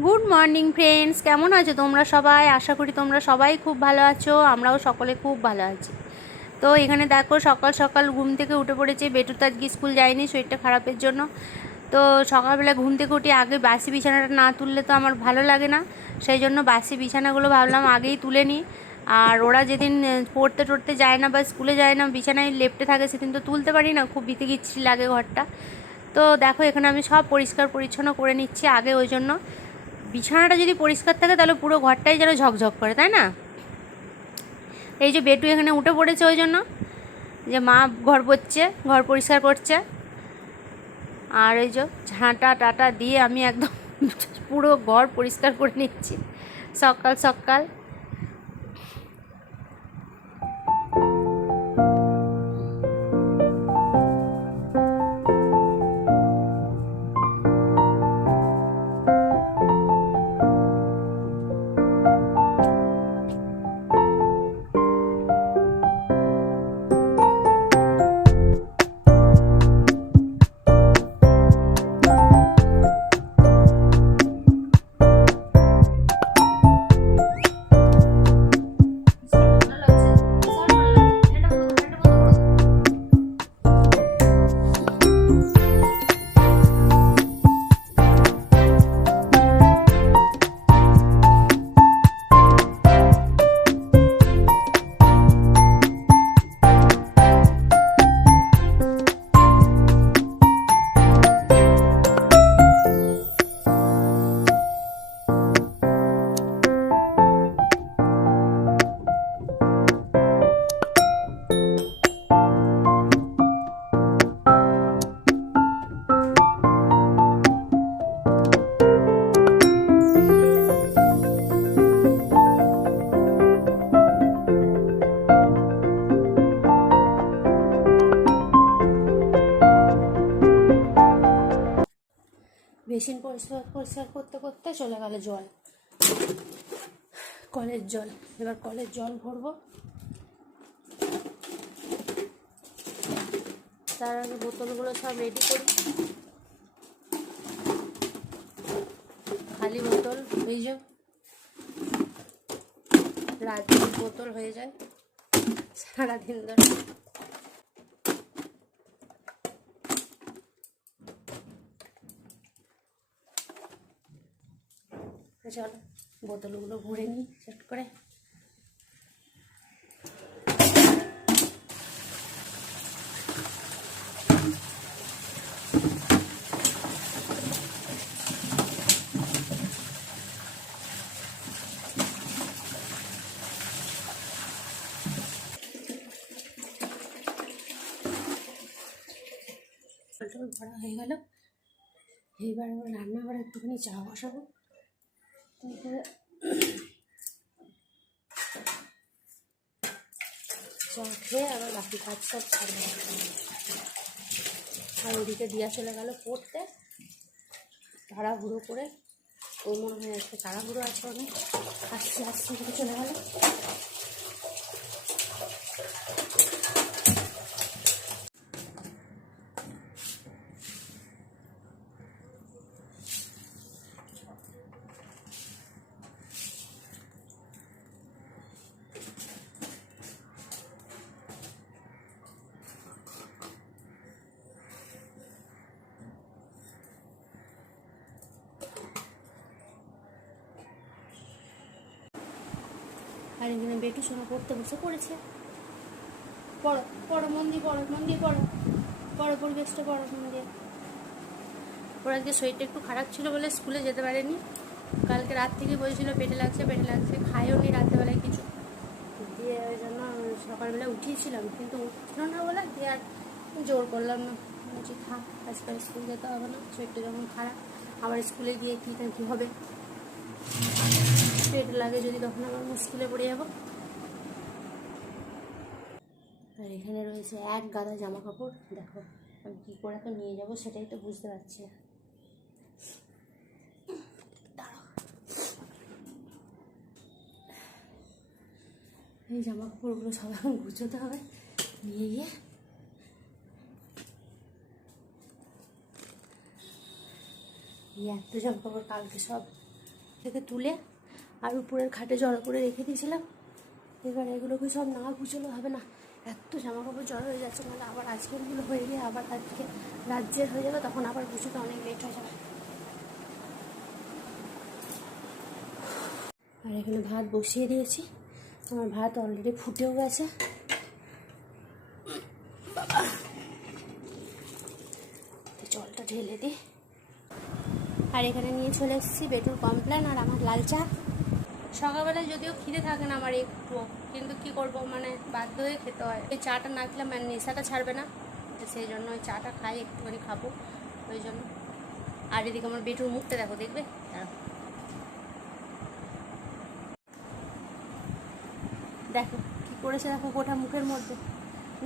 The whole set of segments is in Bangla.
গুড মর্নিং ফ্রেন্ডস, কেমন আছো তোমরা সবাই? আশা করি তোমরা সবাই খুব ভালো আছো। আমরাও সকলে খুব ভালো আছি। তো এখানে দেখো, সকাল সকাল ঘুম থেকে উঠে পড়েছে। বেটু তো আজকে স্কুল যায়নি শরীরটা খারাপের জন্য। তো সকালবেলা ঘুম থেকে উঠে আগে বাসি বিছানাটা না তুললে তো আমার ভালো লাগে না। সেই জন্য বাসি বিছানাগুলো ভাবলাম আগেই তুলে নিই। আর ওরা যেদিন পড়তে টড়তে যায় না বা স্কুলে যায় না, বিছানায় লেপ্টে থাকে, সেদিন তো তুলতে পারি না, খুব বিতিকিচ্ছিরি লাগে ঘরটা। তো দেখো, এখানে আমি সব পরিষ্কার পরিচ্ছন্ন করে নিচ্ছি আগে। ওই জন্য বিছানাটা যদি পরিষ্কার থাকে তাহলে পুরো ঘরটাই যেন ঝকঝক করে, তাই না? এই যে বেটু এখানে উঠে পড়েছে, ওই জন্য যে মা ঘর পড়ছে, ঘর পরিষ্কার করছে। আর এই যে ঝাঁটা টাটা দিয়ে আমি একদম পুরো ঘর পরিষ্কার করে নিচ্ছি সকাল সকাল। বেসিন পরিষ্কার পরিষ্কার করতে করতে চলে গেল জল, কলের জল। এবার কলের জল ভরবো। তার আগে বোতলগুলো সব রেডি করি। খালি বোতল হয়ে যাও, রাতের বোতল হয়ে যায় সারাদিন ধরে। চলো বোতলগুলো ভরে নিই সেট করে। বোতল ভরা হয়ে গেল। এইবার আমি রান্নাঘরে একটুখানি চা বসাবো। তারপরে চা খেয়ে আবার বাকি কাজ সব সারবো। আর ওদিকে দিয়া চলে গেল পড়তে তাড়াহুড়ো করে। ও মনে হয় একটা তাড়াহুড়ো আছে অনেক, আসতে আসতে করে চলে গেল। আর এখানে বেটু সোনা পড়তে বসে পড়েছে। পড়ো পড়ো, মন দিয়ে পড়ো, মন দিয়ে পড়ো, পড়ো পরিবেশটা পড়ো মন দিয়ে। ওর আজকে শরীরটা একটু খারাপ ছিল বলে স্কুলে যেতে পারেনি। কালকে রাত থেকে বলছিল পেটে লাগছে পেটে লাগছে, খাইও নি রাত্রেবেলায় কিছু দিয়ে। ওই জন্য সকালবেলা উঠিয়েছিলাম, কিন্তু উঠছিল না বলে দিয়ে আর জোর করলাম না। বলছি থাক, আজকাল স্কুল যেতে হবে না, শরীরটা যখন খারাপ। আবার স্কুলে গিয়ে কী না কী হবে, পেট লাগে যদি, তখন আবার মুশকিলে পড়ে যাবো। আর এখানে রয়েছে এক গাদা জামা কাপড়। দেখো আমি কী করে তো নিয়ে যাবো সেটাই তো বুঝতে পারছি না। এই জামা কাপড়গুলো সব এখন গুছোতে হবে, নিয়ে গিয়ে এত জামা কাপড় কালকে সব থেকে তুলে আর উপরের খাটে জড়ো করে রেখে দিয়েছিলাম। এবার এগুলোকে সব না গুছানো হবে না, এত জামা কাপড় জড়ো হয়ে যাচ্ছে, মানে আবার আজকেরগুলো হয়ে গিয়ে আবার আজকে রাজ্যের হয়ে যাবে, তখন আবার গুছোতে অনেক লেট হয়ে যাবে। আর এখানে ভাত বসিয়ে দিয়েছি, আমার ভাত অলরেডি ফুটেও গেছে। বাবা, জলটা ঢেলে দিই। আর এখানে নিয়ে চলে এসেছি বেটুর কমপ্লেন আর আমার লাল চা। সকালবেলায় যদিও খিদে থাকে না আমার একটু, কিন্তু কি করব, মানে বাধ্য হয়ে খেতে হয়। এই চাটা না খেলে মানে নেশাটা ছাড়বে না, তো সেই জন্য ওই চাটা খাই, একটুখানি খাবো ওই জন্য। আর এদিকে আমার বেটুর মুখটা দেখো, দেখবে দেখো কি করেছে, দেখো গোটা মুখের মধ্যে।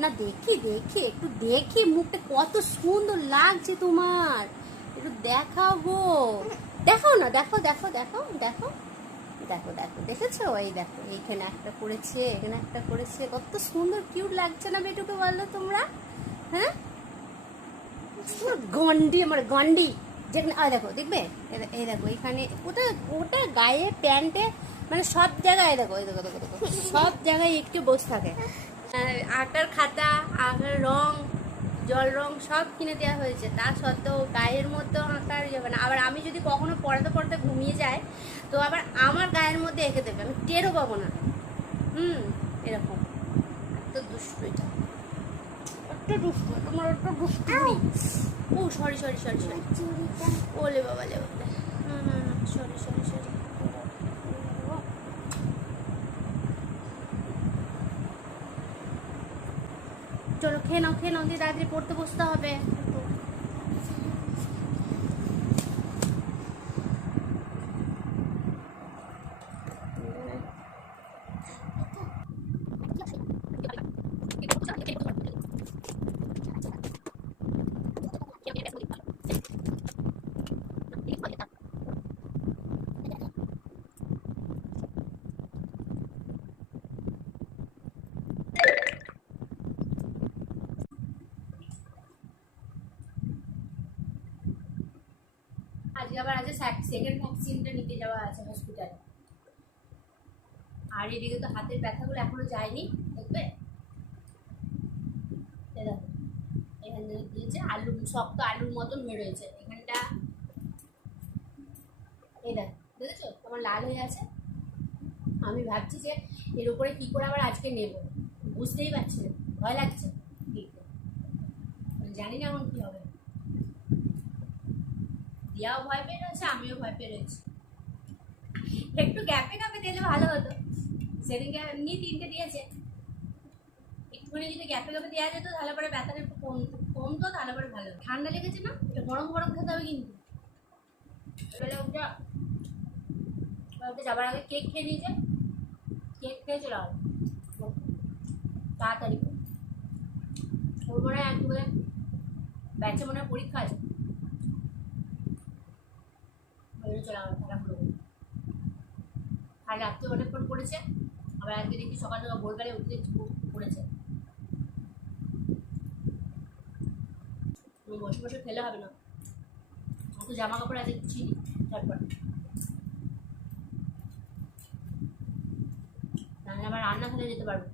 না দেখি দেখি একটু দেখি মুখটা কত সুন্দর লাগছে তোমার, একটু দেখাও গো, দেখাও না, দেখো দেখো দেখো দেখো দেখো দেখো, দেখেছো? এই দেখো এইখানে একটা করেছে, এখানে একটা করেছে, কত সুন্দর কিউট লাগছে না বেটুকে, বললো তোমরা? হ্যাঁ, গন্ডি, আমার গন্ডি যেখানে, দেখো দেখবে, এই দেখো এখানে, ওটা ওটা গায়ে প্যান্টে, মানে সব জায়গায় দেখো, এই দেখো দেখো দেখো, সব জায়গায় একটু বসে থাকে। আঁকার খাতা, আঁকার রং, জল রং সব কিনে দেওয়া হয়েছে, তা সত্ত্বেও গায়ের মধ্যে আঁকার যাবে না। আবার আমি যদি কখনো পড়াতে পড়াতে ঘুমিয়ে যাই, তো আবার আমার গায়ের মধ্যে এঁকে দেবে, আমি টেরও পাবো না। এরকম এত দুষ্টু, এটা একটা দুষ্টু, তোমার একটা দুষ্টু। ও সরি সরি সরি সরি, ওলে বাবা লে বাবা, সরি সরি সরি। চলো খেয়ে নাও, খেয়ে নাও, দিয়ে তাড়াতাড়ি পড়তে বসতে হবে। আজকে আবার আছে সেকেন্ড ভ্যাকসিনটা নিতে যাওয়া আছে হসপিটালে। আর এদিকে তো হাতের ব্যথাগুলো এখনো যায়নি, দেখবে এখানে দিয়েছে আলু, শক্ত আলুর মতন হয়ে রয়েছে এখানটা, এই দেখেছো তোমার লাল হয়ে আছে। আমি ভাবছি যে এর উপরে কি করে আবার আজকে নেব, বুঝতেই পারছি না, ভয় লাগছে, জানি না এখন কি হবে। দিয়াও ভয় পেয়ে রয়েছে, আমিও ভয় পেয়ে রয়েছি। একটু গ্যাপে গ্যাপে দিলে ভালো হতো, সেদিনকে এমনি 3টে দিয়েছে, একটুখানি যদি গ্যাপে গ্যাপে দেওয়া যেত তাহলে পরে ব্যথাটা একটু কমতো, তাহলে পরে ভালো। ঠান্ডা লেগেছে না, এটা গরম গরম খেতে হবে কিন্তু। এবারে ওটা যাবার আগে কেক খেয়ে নিয়েছে, কেক খেয়ে চলে গেল তাড়াতাড়ি। ওর মনে হয় একটু ব্যাচে মনে হয় পরীক্ষা আছে, চলে গেল তাড়াহুড়ো। আর রাত্রে অনেকক্ষণ পড়েছে, আবার আজকে দেখি সকাল সকাল ভোরবেলায় উঠতে পড়েছে। বসে বসে খেলে হবে না, অত জামা কাপড় আছে চিনি, তারপর তাহলে আবার রান্না খেলে যেতে পারবো।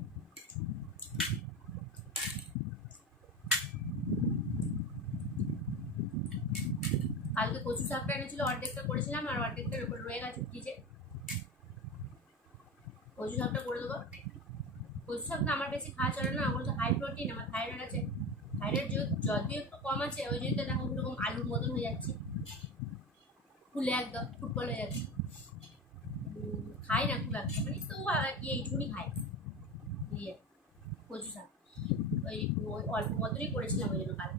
কালকে কচু শাকটা এনেছিল, অর্ধেকটা করেছিলাম আর অর্ধেকটার উপর রয়ে গেছে ফ্রিজে। কচু শাকটা করে দেবো। কচু শাকটা আমার বেশি খাওয়া চলে না, বলছে হাই প্রোটিন, আমার থাইরয়েড আছে, থাইরয়েড যদিও একটু কম আছে, ওই জন্য দেখো এরকম আলুর মতন হয়ে যাচ্ছে, ফুলে একদম ফুটবল হয়ে যাচ্ছে। খাই না খুব একটা, মানে তো কি এইটুকুনি খাই। ইয়ে কচু শাক ওই অল্প মতনই করেছিলাম, ওই জন্য কাল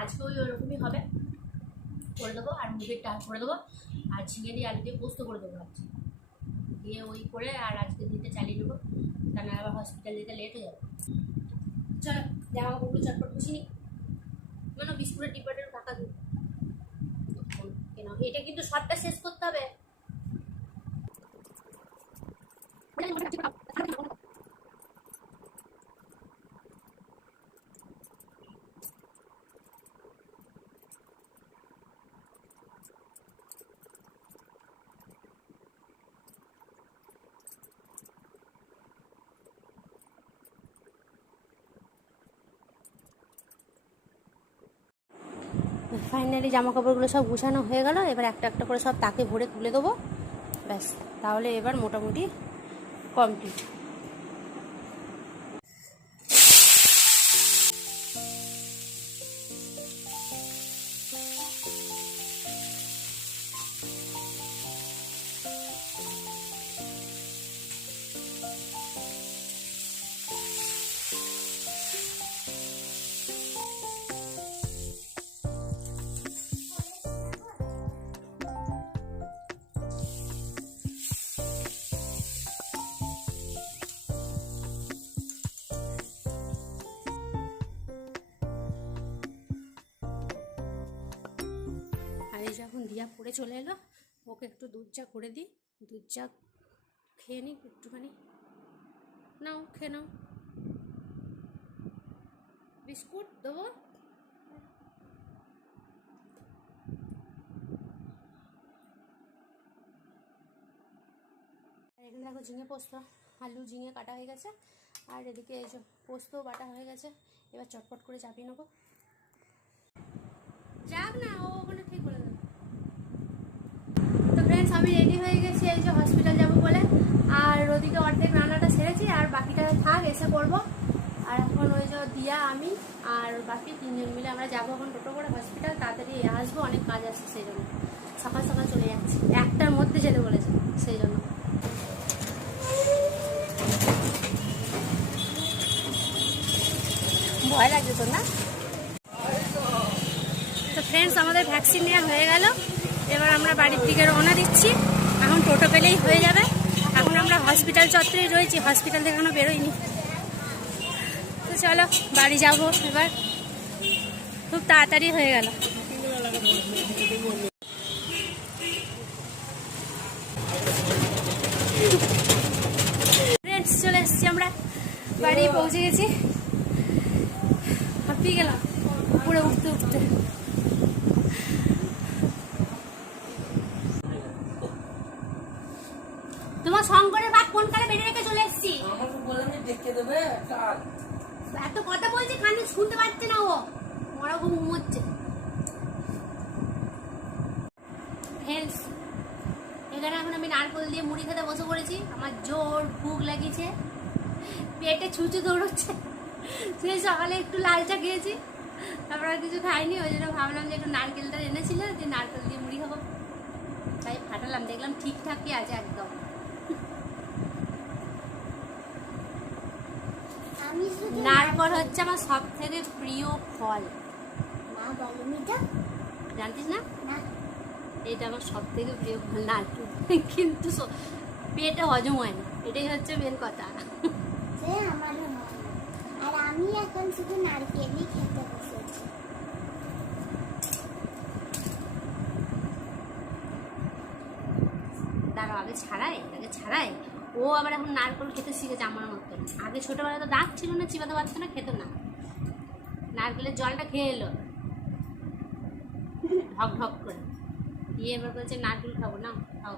আজকে ওই ওরকমই হবে, করে দেবো। আর মুগের ডাল করে দেবো, আর ঝিঙে দিয়ে আলু দিয়ে পোস্ত করে দেবো ভাবছি, দিয়ে ওই করে আর আজকে দিনটা চালিয়ে নেবো, তা না আবার হসপিটাল যেতে লেট হয়ে যাবে। চলো জামা কাপড়গুলো চটপট খুশিনি, মানে বিস্কুটের ডিব্বাটার টাকা দিই কেন, এটা কিন্তু সবটা শেষ করতে হবে। ফাইনালি জামা কাপড়গুলো সব গুছানো হয়ে গেল। এবার একটা একটা করে সব তাকে ভরে তুলে দেবো, ব্যাস। তাহলে এবার মোটামুটি কমপ্লিট। আর এই যখন দিয়া পড়ে চলে এলো, ওকে একটু দুধ চা করে দিই। দুধ চা খেয়ে নিই একটুখানি। নাও খেয়ে নাও, বিস্কুট দেবো। আর এখানে দেখো ঝিঙে পোস্ত, আলু ঝিঙে কাটা হয়ে গেছে। আর এদিকে এই যে পোস্তও বাটা হয়ে গেছে। এবার চটপট করে চাপিয়ে নেবো। যাক না, ও ওখানে ঠিক করে দেবে। তো ফ্রেন্ডস, আমি রেডি হয়ে গেছি এই যে হসপিটাল যাবো বলে। আর ওদিকে অর্ধেক রান্নাটা সেরেছি, আর বাকিটা থাক, এসে করবো। আর এখন ওই যে দিয়া, আমি আর বাকি 3 জন মিলে আমরা যাবো এখন টোটো করে হসপিটাল। তাড়াতাড়ি আসবো, অনেক কাজ আছে, সেই জন্য সকাল সকাল চলে যাচ্ছি। 1টার মধ্যে যেতে বলেছে, সেই জন্য। ভয় লাগছে তোর না? তো ফ্রেন্ডস, আমাদের ভ্যাকসিন নেওয়া হয়ে গেল। এবার আমরা বাড়ির দিকে রওনা দিচ্ছি। এখন টোটো পেলেই হয়ে যাবে। এখন আমরা হসপিটাল চত্বরেই রয়েছি, হসপিটাল থেকে এখনো বেরোইনি। তো চলো বাড়ি যাবো এবার। খুব তাড়াতাড়ি হয়ে গেল। ফ্রেন্ডস, চলে এসেছি আমরা, বাড়ি পৌঁছে গেছি। হাঁপিয়ে গেলাম পুরো উঠতে উঠতে। তোমার শঙ্করের বাপ কোন কালে বেড়ে রেখে চলে এসেছি। এত কথা বলছে, কানে শুনতে পাচ্ছে না ও, মরা ঘুম ঘুমোচ্ছে। এখানে এখন আমি নারকল দিয়ে মুড়ি খেতে বসে পড়েছি। আমার জোর ভুক লাগিয়েছে, পেটে ছুঁচো দৌড়চ্ছে। সেই সকালে একটু লাল চা খেয়েছি, তারপর আর কিছু খাইনি। ওই জন্য ভাবলাম যে একটু নারকেলটা এনেছিল, যে নারকেল দিয়ে মুড়ি খাবো, তাই ফাটালাম। দেখলাম ঠিকঠাকই আছে একদম। নারকল হচ্ছে আমার সব থেকে প্রিয় ফল। জানতিস না? এটা আমার সব থেকে প্রিয় ফল নারকেল, কিন্তু পেটে হজম হয় না, এটাই হচ্ছে মেন কথা। আর আমি এখন শুধু নারকেলই খেতে বসেছি। দাঁড়াও, আগে ছাড়াই। ও আবার এখন নারকেল খেতে শিখেছে আমার মতো। আগে ছোটবেলায় তো দাঁত ছিল না, চিবাতে পারতো না, খেত না। নারকেলের জলটা খেয়ে এলো ঢক ঢক করে, দিয়ে এবার বলছে নারকেল খাবো না, খাও।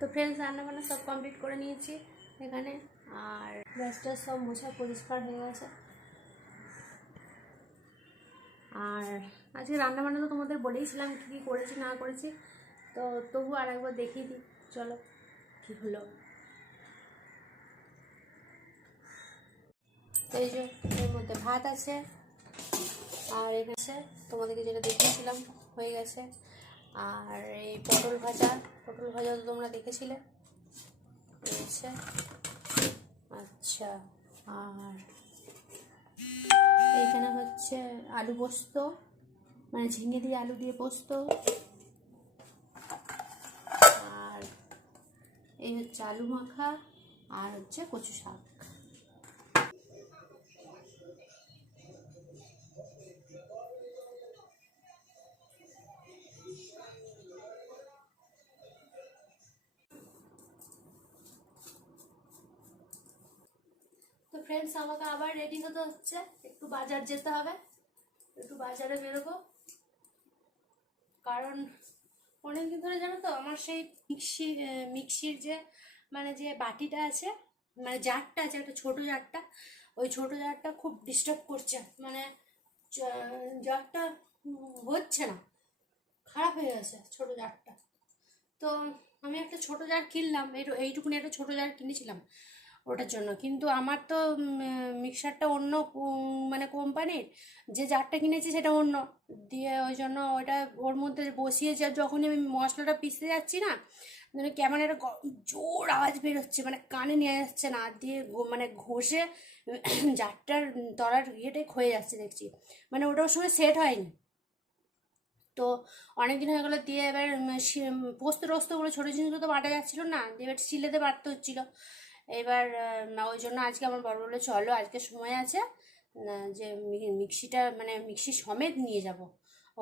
তো ফ্রেন্ডস, রান্নাবান্না সব কমপ্লিট করে নিয়েছি এখানে। আর গ্যাসটা সব মোছা পরিষ্কার হয়ে গেছে। আর আজকে রান্নাবান্না তো তোমাদের বলেইছিলাম কী কী করেছি না করেছি, তো তবু আর একবার দেখিয়ে দিই, চলো কী হলো। তো এই যে এর মধ্যে ভাত আছে, আর এখানে তোমাদেরকে যেটা দেখিয়েছিলাম হয়ে গেছে। আর এই পটল ভাজা তো তোমরা দেখেছিলে রয়েছে। আচ্ছা, আর এইখানে হচ্ছে আলু পোস্ত, মানে ঝিঙে দিয়ে আলু দিয়ে পোস্ত। আর এই হচ্ছে আলু মাখা, আর হচ্ছে কচু শাক। তো ফ্রেন্ডস, আমাকে আবার রেডি হতে হচ্ছে, একটু বাজার যেতে হবে। একটু বাজারে বেরোবো, কারণ অনেকদিন ধরে জানো তো আমার সেই মিক্সির যে মানে যে বাটিটা আছে, মানে জারটা আছে একটা ছোট জারটা, ওই ছোট জারটা খুব ডিস্টার্ব করছে, মানে জারটা হচ্ছে না, খারাপ হয়ে গেছে ছোট জারটা। তো আমি একটা ছোট জার কিনলাম, এইটুকুনি একটা ছোট জার কিনেছিলাম ওটার জন্য, কিন্তু আমার তো মিক্সারটা অন্য মানে কোম্পানির, যে জারটা কিনেছি সেটা অন্য দিয়ে, ওই জন্য ওটা ওর মধ্যে বসিয়ে যখনই আমি মশলাটা পিষতে যাচ্ছি না, কেমন একটা জোর আওয়াজ বেরোচ্ছে, মানে কানে নিয়ে যাচ্ছে না, দিয়ে মানে ঘষে জারটার তলার ইয়েটাই ক্ষয়ে যাচ্ছে দেখছি, মানে ওটার সঙ্গে সেট হয়নি। তো অনেকদিন হয়ে গেলো দিয়ে এবার পোস্ত টোস্তগুলো ছোটো জিনিসগুলো তো বাটা যাচ্ছিলো না, দিয়ে এবার শিলেতে বাটতে হচ্ছিলো। এবার ওই জন্য আজকে আমার বড় বলে চলো আজকে সময় আছে, যে মিক্সিটা মানে মিক্সি সমেত নিয়ে যাব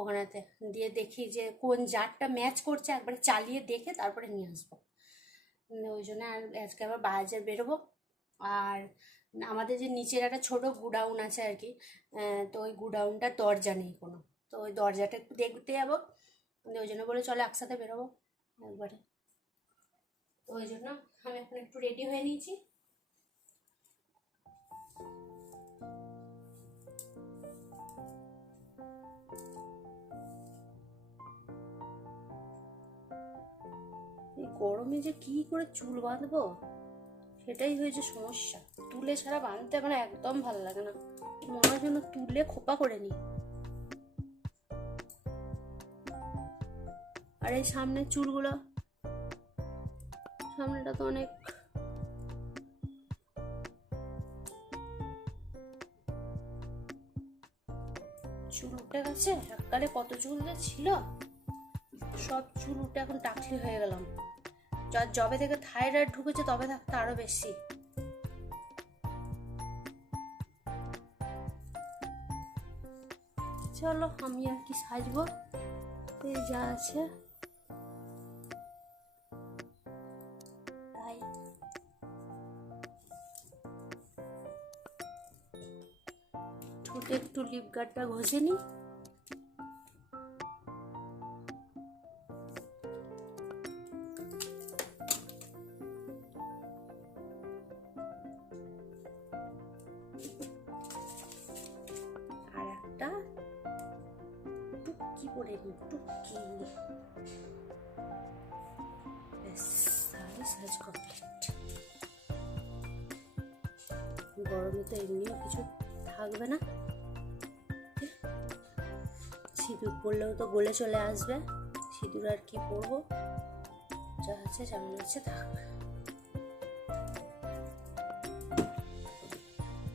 ওখানেতে, দিয়ে দেখি যে কোন জারটা ম্যাচ করছে, একবারে চালিয়ে দেখে তারপরে নিয়ে আসবো। ওই জন্য আর আজকে আবার বাজার বেরোবো। আর আমাদের যে নিচের একটা ছোটো গুডাউন আছে আর কি, তো ওই গুডাউনটার দরজা নেই কোনো, তো ওই দরজাটা একটু দেখতে যাবো, ওই জন্য বলে চলো একসাথে বেরোবো একবারে। তো ওই জন্য আমি এখন একটু রেডি হয়ে নিয়েছি। এই গরমে যে কি করে চুল বাঁধবো সেটাই হয়েছে সমস্যা, তুলে ছাড়া বাঁধতে মানে একদম ভালো লাগে না, মনে হয় যেন তুলে খোপা করে নি। আর এই সামনের চুলগুলো, সামনেটা তো অনেক চুল উঠে গেছে, এককালে কত চুল যে ছিল, সব চুল উঠে এখন টাকলি হয়ে গেলাম। যবে থেকে থাইরয়েড ঢুকেছে তবে থাকতে আরো বেশি। চলো আমি আর কি সাজবো, এই যা আছে তাই। ঠোঁটে একটু লিপ গার্ডটা ঘষে নি, আর একটা টুকি করে নি, টুকি, ব্যাস তাহলে সাজ কমপ্লিট। গরমে তো এমনিও কিছু থাকবে না, সিঁদুর পরলেও তো গলে চলে আসবে, সিঁদুর আর কি পরবো, যা আছে যেমন আছে থাক।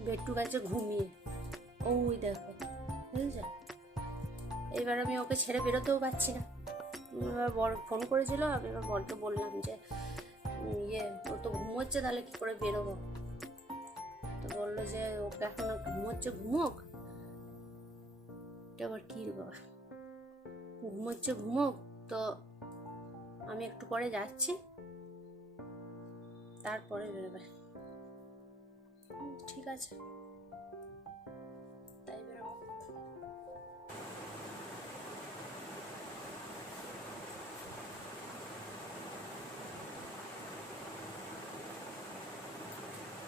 বেট্টু গেছে ঘুমিয়ে, ওই দেখো বুঝেছ। এবার আমি ওকে ছেড়ে বেরোতেও পারছি না, এবার বড় ফোন করেছিল, আমি এবার বড়কে বললাম যে ও তো ঘুমোচ্ছে, তাহলে কি করে বেরোবো, তো বললো যে ওকে এখন ঘুমোচ্ছে, ঘুমোক, এটা আবার কি বাবা, ঘুমোচ্ছে ঘুমোক, তো আমি একটু পরে যাচ্ছি, তারপরে বেরোবে। ঠিক আছে তাই বেরোবো।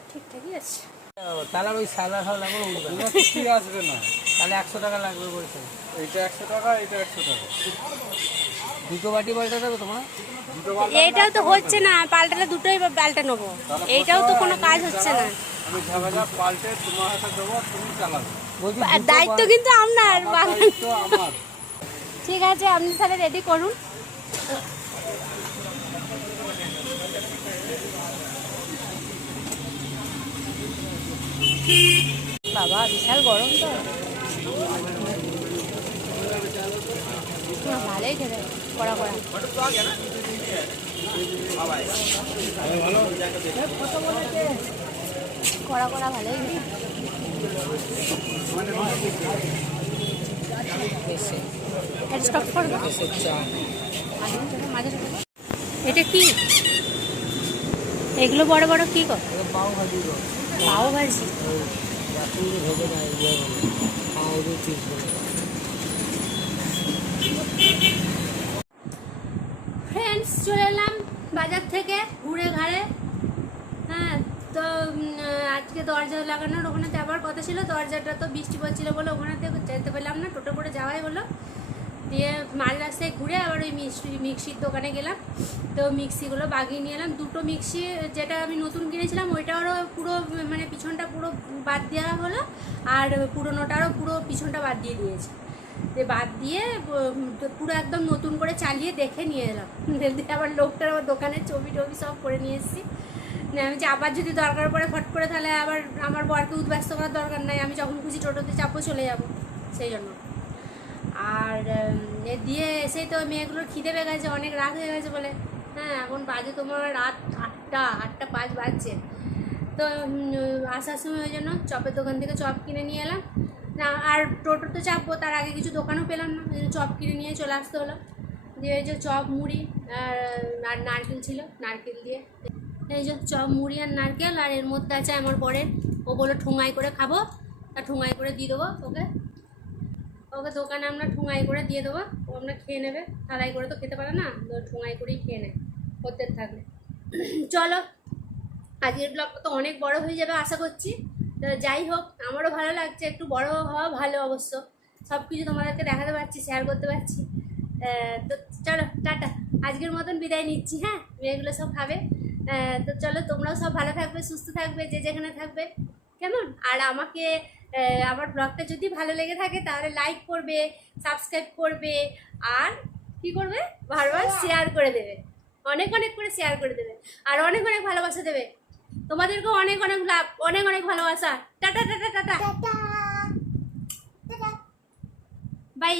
ঠিকঠাকই আছে। তাহলে ওই সাদা সাদা করে উঠবে না, কি আসবে না, তাহলে 100 টাকা লাগবে বলছে। এইটা 100 টাকা, এটা 100 টাকা। দুটো বাটি পাল্টা দেবে তোমার? এইটাও তো হচ্ছে না, পাল্টালে দুটোই পাল্টে নেবো, এইটাও তো কোনো কাজ হচ্ছে না। আমি ঝামেলা পাল্টে তোমার হাতে দেবো, তুমি চালাবে। বলছি দায়িত্ব কিন্তু আপনার। তো আমার ঠিক আছে আপনি তাহলে রেডি করুন। বাবা বিশাল গরম তো, ভালোই খেতে কড়া কড়া। কড়া কড়া ভালোই খেতে। এটা স্টপ করবো। এটা কি এগুলো বড় বড় কি গো? পাও ভাজি গো। পাও ভাজি। ভেজে না, পাও রুটি। থেকে ঘুরে ঘাড়ে। হ্যাঁ, তো আজকে দরজা লাগানোর ওখানেতে আবার কথা ছিল, দরজাটা তো বৃষ্টি পড়ছিল বলে ওখানেতে যেতে পেলাম না, টোটো করে যাওয়াই হলো। দিয়ে মাঝ রাস্তায় ঘুরে আবার ওই মিক্সির দোকানে গেলাম, তো মিক্সিগুলো বাগিয়ে নিয়ে এলাম। দুটো মিক্সি, যেটা আমি নতুন কিনেছিলাম ওইটারও পুরো মানে পিছনটা পুরো বাদ দেওয়া হলো, আর পুরোনোটারও পুরো পিছনটা বাদ দিয়ে দিয়েছে। বাদ দিয়ে পুরো একদম নতুন করে চালিয়ে দেখে নিয়ে এলাম। দিয়ে আবার লোকটার আবার দোকানের ছবি টবি সব করে নিয়ে এসেছি। আমি যে আবার যদি দরকার পড়ে ফট করে, তাহলে আবার আমার বরকে উদ্ব্যস্ত করার দরকার নাই, আমি যখন খুশি টোটোতে চাপও চলে যাব, সেই জন্য। আর দিয়ে এসেই তো মেয়েগুলোর খিদে পেয়ে গেছে, অনেক রাত হয়ে গেছে বলে। হ্যাঁ, এখন বাজে তোমার রাত 8টা 5 বাজছে। তো আসার সময় ওই জন্য চপের দোকান থেকে চপ কিনে নিয়ে এলাম না, আর টোটোতে চাপবো তার আগে কিছু দোকানও পেলাম না, ওই জন্য চপ কিনে নিয়ে চলে আসতে হলো। দিয়ে এই যে চপ মুড়ি আর নারকেল ছিল, নারকেল দিয়ে এই যে চপ মুড়ি আর নারকেল, আর এর মধ্যে আছে আমার বরের, ও বলে ঠুঙাই করে খাবো, আর ঠুঙাই করে দিয়ে দেবো ওকে। দোকানে আমরা ঠুঙাই করে দিয়ে দেবো, ও আমরা খেয়ে নেবে, থালাই করে তো খেতে পারে না, তো ঠুঙাই করেই খেয়ে নেয় করতে থাকলে। চলো, আজকের ব্লগটা তো অনেক বড় হয়ে যাবে আশা করছি। তো যাই হোক, আমারও ভালো লাগছে, একটু বড় হওয়া ভালো অবশ্য, সব কিছু তোমাদেরকে দেখাতে পারছি, শেয়ার করতে পারছি। তো চলো টাটা, আজকের মতন বিদায় নিচ্ছি। হ্যাঁ, মেয়েগুলো সব খাবে। তো চলো, তোমরাও সব ভালো থাকবে, সুস্থ থাকবে, যে যেখানে থাকবে, কেমন? আর আমাকে আমার ব্লগটা যদি ভালো লেগে থাকে তাহলে লাইক করবে, সাবস্ক্রাইব করবে, আর কি করবে, বারবার শেয়ার করে দেবে, অনেক অনেক করে শেয়ার করে দেবে, আর অনেক অনেক ভালোবাসা দেবে। তোমাদেরকেও অনেক অনেক লাভ, অনেক অনেক ভালোবাসা। Tata tata tata, tata tata. By.